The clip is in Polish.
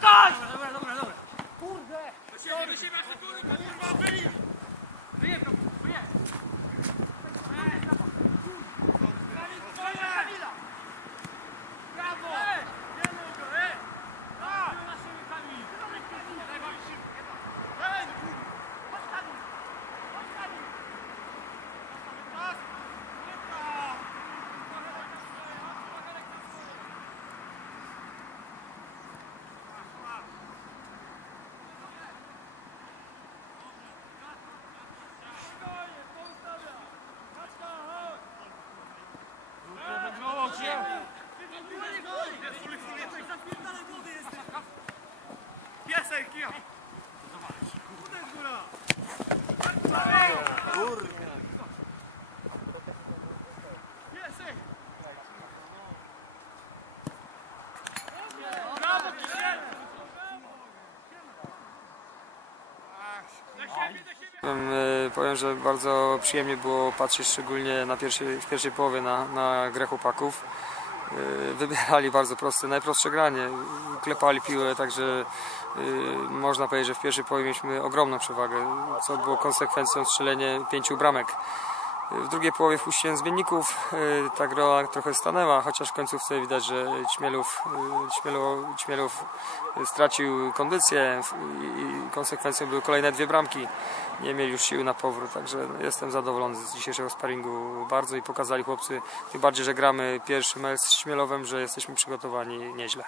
Dobra, dobra, dobra. Kurde! Do siebie, do siebie, kurwa, wyjdź! Powiem, że bardzo przyjemnie było patrzeć szczególnie na pierwszej, w pierwszej połowie na, na grę chłopaków. E, Wybierali bardzo proste, najprostsze granie, klepali piłę, także e, można powiedzieć, że w pierwszej połowie mieliśmy ogromną przewagę, co było konsekwencją strzelenie pięciu bramek. W drugiej połowie wpuściłem zmienników, e, ta gra trochę stanęła, chociaż w końcówce widać, że Ćmielów, Ćmielu, Ćmielów stracił kondycję i konsekwencją były kolejne dwie bramki. Nie mieli już siły na powrót, także jestem zadowolony z dzisiejszego sparingu bardzo i pokazali chłopcy, tym bardziej, że gramy pierwszy mecz z Śmielowem, że jesteśmy przygotowani nieźle.